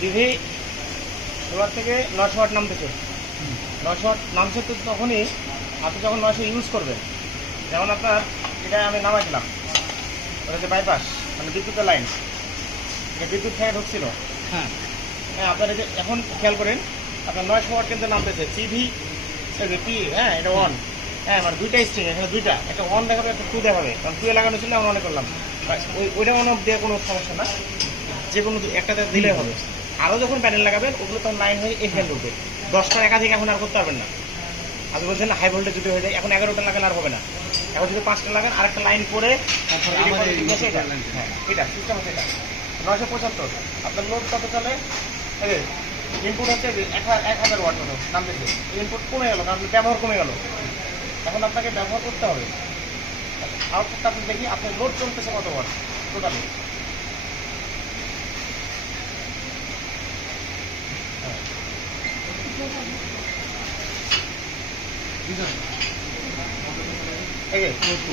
TV এবার থেকে নশো ওয়াট নামতেছে নশো ওয়াট নামছে তো তখনই আপনি যখন নশো ইউজ করবেন যেমন আপনার এটা আমি নামাই দিলাম ওটা হচ্ছে বাইপাস মানে বিদ্যুতের লাইন এটা বিদ্যুৎ থেকে ঢুকছিল। হ্যাঁ। হ্যাঁ আপনার যে এখন খেয়াল করেন আপনার নয়শো ওয়াট কিন্তু নামতেছে টিভি পি হ্যাঁ এটা ওয়ান হ্যাঁ মানে দুইটা স্ট্রিং এখানে দুইটা। একটা ওয়ান দেখাবে একটা টু দেখাবে। কারণ টু লাগানো ছিল আমরা মনে করলাম। ওই ওইটা মনে দেওয়া কোনো সমস্যা না। যে কোনো একটাতে দিলে হবে। আরও যখন প্যানেল লাগাবেন ওগুলো তখন লাইন হয়ে এখানে ঢুকবে দশটার একাধিক এখন আর করতে পারবেন না। আপনি বলছেন হাই ভোল্টেজ যদি হয়ে যায় এখন এগারোটা লাগালে আর হবে না। এখন যদি পাঁচটা লাগান আরেকটা লাইন করে এই এটা? হ্যাঁ সিস্টেম হচ্ছে এটা। নয়শো পঁচাত্তর। আপনার লোড কত চলে? ইনপুট হচ্ছে এক হাজার ওয়াট মতো নামতেছে। ইনপুট কমে গেল কারণ ব্যবহার কমে গেল। এখন আপনাকে ব্যবহার করতে হবে। আউটপুটটা আপনি দেখি আপনার লোড চলতেছে কত ওয়াট টোটালি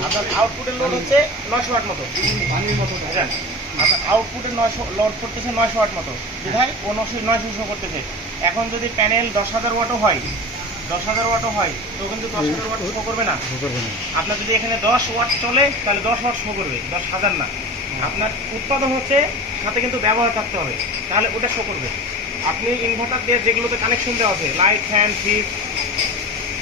আপনার আউটপুটের লোড হচ্ছে নয়শো ওয়াট মতো? আপনার আউটপুটে নয়শো লোড করতেছে নয়শো ওয়াট মতো। বিধায় ও নশো নয়শো শো করতেছে। এখন যদি প্যানেল দশ হাজার ওয়াটও হয় দশ হাজার ওয়াটও হয় তো কিন্তু দশ হাজার ওয়াট শো করবে না। আপনার যদি এখানে দশ ওয়াট চলে তাহলে দশ ওয়াট শো করবে দশ হাজার না। আপনার উৎপাদন হচ্ছে সাথে কিন্তু ব্যবহার থাকতে হবে। তাহলে ওটা শো করবে। আপনি ইনভার্টার দিয়ে যেগুলোতে কানেকশন দেওয়া আছে লাইট ফ্যান ফ্রিজ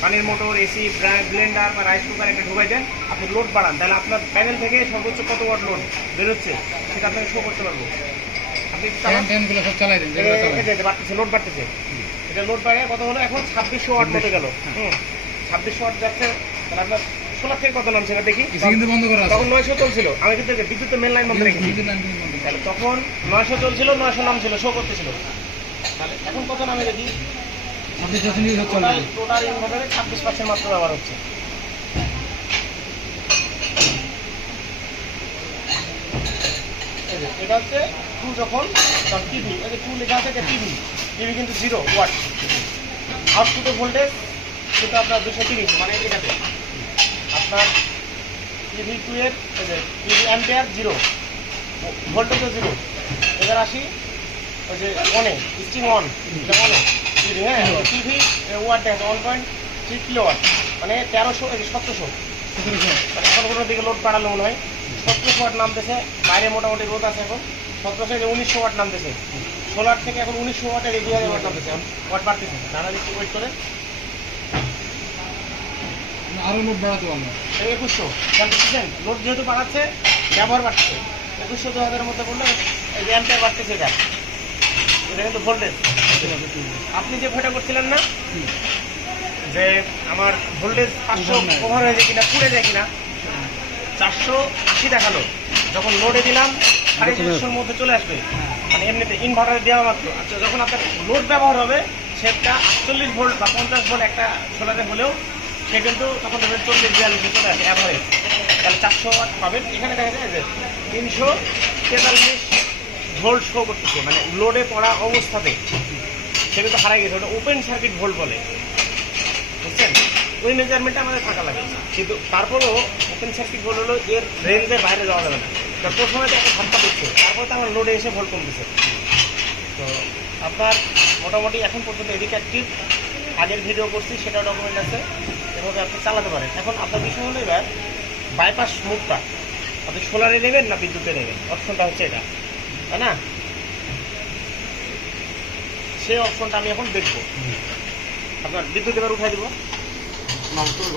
পানির মোটর এসি ব্লেন্ডার বা রাইস কুকার একটা ঢুকাই দেন আপনি লোড বাড়ান। তাহলে আপনার প্যানেল থেকে সর্বোচ্চ কত ওয়াট লোড বেরোচ্ছে সেটা আপনাকে শো করতে পারব। আপনি সব চালাই দেন বাড়তেছে লোড বাড়তেছে। এটা লোড বাড়ে কত হলো এখন ছাব্বিশশো ওয়াট মতো গেল। হুম ছাব্বিশশো ওয়াট যাচ্ছে তাহলে আপনার থেকে কত নামছে দেখি? কিছু কিন্তু বন্ধ করা আছে। তখন নয়শো চলছিল। আমি কিন্তু বিদ্যুতের মেন লাইন বন্ধ রেখেছি। তাহলে তখন নয়শো চলছিল নয়শো নাম ছিল শো করতেছিল। তাহলে এখন কত নামে দেখি? টোটাল টোটাল ইনভার্টারে ছাব্বিশ পার্সেন্ট মাত্র এটা হচ্ছে টু টু লেখা কিন্তু জিরো ভোল্টেজ সেটা আপনার দুশো তিরিশ মানে এটাতে আপনার টিভি টু এর টিভি অ্যাম্পিয়ার জিরো ভোল্টেজও জিরো এবার আসি, ওই যে অনে স্টিং অন এটা অনে হ্যাঁ TV watt one point three kilowatt মানে তেরোশো সতেরোশো মানে কোনো দিকে লোড বাড়ালো মনে হয় সতেরোশো ওয়াট নামতেছে বাইরে মোটামুটি রোদ আছে এখন সতেরোশো উনিশশো ওয়াট নামতেছে সোলার থেকে এখন উনিশশো ওয়াটের দুই হাজার ওয়াট নামতেছে ওয়াট বাড়তেছে নানা দিকে ওয়েট করে আরও লোড লোড যেহেতু বাড়াচ্ছে, ব্যবহার বাড়ছে। একুশশো, দু হাজারের মধ্যে যে অ্যাম্পিয়ার বাড়তেছে এটা। এটা কিন্তু ভোল্টেজ আপনি যে ভয়টা করছিলেন না? যে আমার ভোল্টেজ পাঁচশো ওভার হয়ে যায় কিনা পুড়ে যায় কিনা চারশো আশি দেখাল। যখন লোডে দিলাম সাড়ে চারশোর মধ্যে চলে আসবে। মানে এমনিতে ইনভার্টারে দেওয়া মাত্র। আচ্ছা যখন আপনার লোড ব্যবহার হবে সেটা আটচল্লিশ ভোল্ট বা পঞ্চাশ ভোল্ট একটা সোলারে হলেও সে কিন্তু তখন দেখবেন চল্লিশ বিয়াল্লিশে চলে আসে অ্যাভারেজ তাহলে চারশো ওয়াট পাবেন। এখানে দেখা যায় যে তিনশো তেতাল্লিশ ভোল্ট শো করতেছে। মানে লোডে পড়া অবস্থাতে। সে তো হারাই গেছে, ওটা ওপেন সার্কিট ভোল্ট বলে। বুঝছেন? ওই মেজারমেন্টটা আমাদের থাকা লাগে। কিন্তু তারপরেও ওপেন সার্কিট ভোল্ট হলো এর রেঞ্জের বাইরে যাওয়া যাবে না। তো প্রথমে তো একটা ধাক্কা দিচ্ছে, তারপরে তো আমার লোডে এসে ভোল্ট কমতেছে। তো আপনার মোটামুটি এখন পর্যন্ত এদিকে অ্যাক্টিভ আগের ভিডিও করছি, সেটাও ডকুমেন্ট আছে। এভাবে আপনি চালাতে পারেন। এখন আপনার বিষয় হলো এবার বাইপাস মুখটা আপনি সোলারে নেবেন না বিদ্যুতে নেবেন? অপশনটা হচ্ছে এটা। তাই না? সেই অপশনটা আমি এখন দেখব। আপনার বিদ্যুৎ এবার উঠাই দিব। নমস্কার